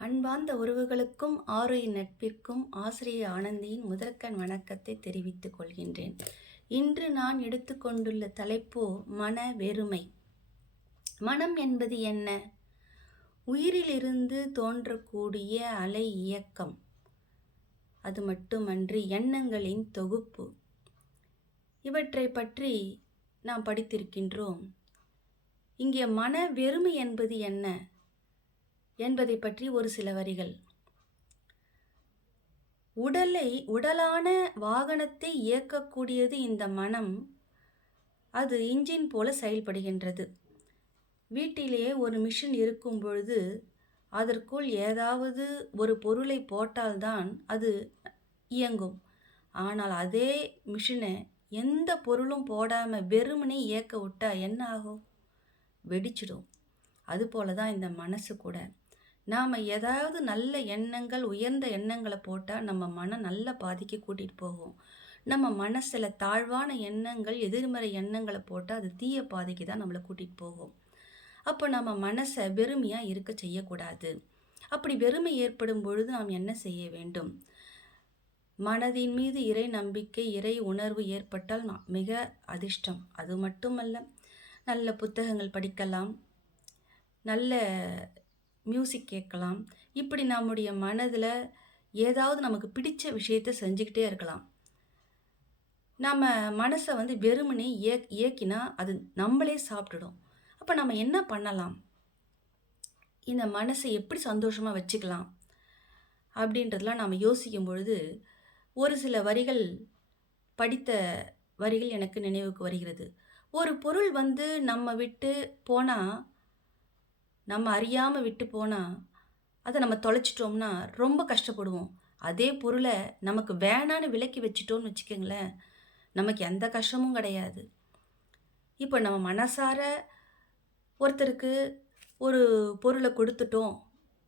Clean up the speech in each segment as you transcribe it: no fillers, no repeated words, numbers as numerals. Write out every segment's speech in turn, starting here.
அன்பார்ந்த உறவுகளுக்கும் ஆரோயின் நட்பிற்கும் ஆசிரிய ஆனந்தியின் முதற்கண் வணக்கத்தை தெரிவித்துக் கொள்கின்றேன். இன்று நான் எடுத்துக்கொண்டுள்ள தலைப்பு மன வெறுமை. மனம் என்பது என்ன? உயிரிலிருந்து தோன்றக்கூடிய அலை இயக்கம். அது மட்டுமன்றி எண்ணங்களின் தொகுப்பு. இவற்றை பற்றி நாம் படித்திருக்கின்றோம். இங்கே மன வெறுமை என்பது என்ன என்பதை பற்றி ஒரு சில வரிகள். உடலான வாகனத்தை இயக்கக்கூடியது இந்த மனம். அது இன்ஜின் போல செயல்படுகின்றது. வீட்டிலேயே ஒரு மிஷின் இருக்கும் பொழுது அதற்குள் ஏதாவது ஒரு பொருளை போட்டால்தான் அது இயங்கும். ஆனால் அதே மிஷினை எந்த பொருளும் போடாமல் வெறுமனே இயக்க விட்டா என்ன ஆகும்? வெடிச்சிடும். அதுபோல தான் இந்த மனசு கூட. நாம் ஏதாவது நல்ல எண்ணங்கள், உயர்ந்த எண்ணங்களை போட்டால் நம்ம மனம் நல்ல பாதிக்கு கூட்டிகிட்டு போகும். நம்ம மனசில் தாழ்வான எண்ணங்கள், எதிர்மறை எண்ணங்களை போட்டால் அது தீய பாதிக்கு தான் நம்மளை கூட்டிகிட்டு போகும். அப்போ நம்ம மனசை வெறுமையாக இருக்க செய்யக்கூடாது. அப்படி வெறுமை ஏற்படும் பொழுது நாம் என்ன செய்ய வேண்டும்? மனதின் மீது இறை நம்பிக்கை, இறை உணர்வு ஏற்பட்டால் மிக அதிர்ஷ்டம். அது மட்டுமல்ல, நல்ல புத்தகங்கள் படிக்கலாம், நல்ல மியூசிக் கேட்கலாம். இப்படி நம்முடைய மனதில் ஏதாவது நமக்கு பிடிச்ச விஷயத்தை செஞ்சுக்கிட்டே இருக்கலாம். நம்ம மனசை வெறுமனே இயக்கினா அது நம்மளே சாப்பிட்டுடும். அப்போ நம்ம என்ன பண்ணலாம்? இந்த மனசை எப்படி சந்தோஷமாக வச்சுக்கலாம் அப்படின்றதெல்லாம் நாம் யோசிக்கும் பொழுது ஒரு சில வரிகள், படித்த வரிகள் எனக்கு நினைவுக்கு வருகிறது. ஒரு பொருள் நம்ம விட்டு போனால், நம்ம அறியாமல் விட்டு போனால், அதை நம்ம தொலைச்சிட்டோம்னா ரொம்ப கஷ்டப்படுவோம். அதே பொருளை நமக்கு வேணான்னு விலக்கி வச்சிட்டோம்னு வச்சுக்கோங்களேன், நமக்கு எந்த கஷ்டமும் கிடையாது. இப்போ நம்ம மனசார ஒருத்தருக்கு ஒரு பொருளை கொடுத்துட்டோம்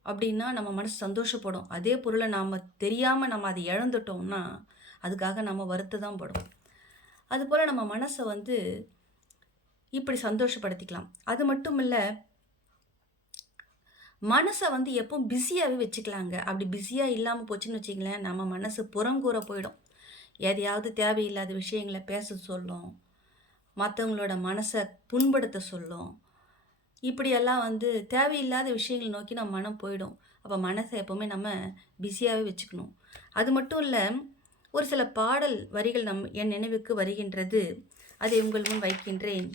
அப்படின்னா நம்ம மனசு சந்தோஷப்படும். அதே பொருளை நாம் தெரியாமல் நம்ம அதை இழந்துட்டோம்னா அதுக்காக நம்ம வருத்த தான் படும். அதுபோல் நம்ம மனசை இப்படி சந்தோஷப்படுத்திக்கலாம். அது மட்டும் இல்லை, மனசை எப்போ பிஸியாகவே வச்சுக்கலாங்க. அப்படி பிஸியாக இல்லாமல் போச்சுன்னு வச்சிங்களேன், நம்ம மனசு புறங்கூற போயிடும். எதையாவது தேவையில்லாத விஷயங்களை பேச சொல்லும், மற்றவங்களோட மனசை புண்படுத்த சொல்லும். இப்படியெல்லாம் தேவையில்லாத விஷயங்களை நோக்கி நம்ம மனம் போயிடும். அப்போ மனசை எப்போவுமே நம்ம பிஸியாகவே வச்சுக்கணும். அது மட்டும் இல்லை, ஒரு சில பாடல் வரிகள் என் நினைவுக்கு வருகின்றது. அதை உங்கள் முன் வைக்கின்றேன்.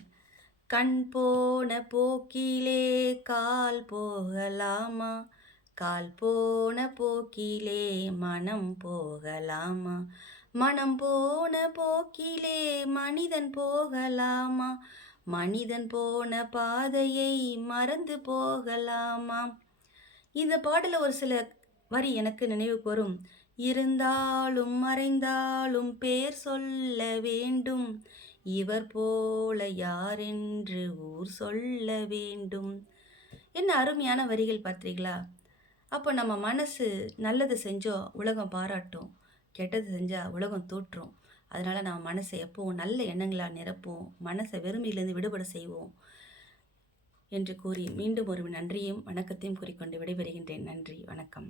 கண் போன போக்கிலே கால் போகலாமா, கால் போன போக்கிலே மனம் போகலாமா, மனம் போன போக்கிலே மனிதன் போகலாமா, மனிதன் போன பாதையை மறந்து போகலாமா. இந்த பாடல ஒரு சில வரி எனக்கு நினைவுக்கு வரும். இருந்தாலும் மறைந்தாலும் பேர் சொல்ல வேண்டும், இவர் போல யாரென்று ஊர் சொல்ல வேண்டும். என்ன அருமையான வரிகள் பார்த்தீங்களா? அப்போ நம்ம மனசு நல்லது செஞ்சோம் உலகம் பாராட்டும், கெட்டது செஞ்சால் உலகம் தூற்றும். அதனால் நம்ம மனசை எப்பவும் நல்ல எண்ணங்களால் நிரப்புவோம், மனசை வெறுமையிலிருந்து விடுபட செய்வோம் என்று கூறி மீண்டும் ஒரு நன்றியும் வணக்கத்தையும் கூறிக்கொண்டு விடைபெறுகின்றேன். நன்றி, வணக்கம்.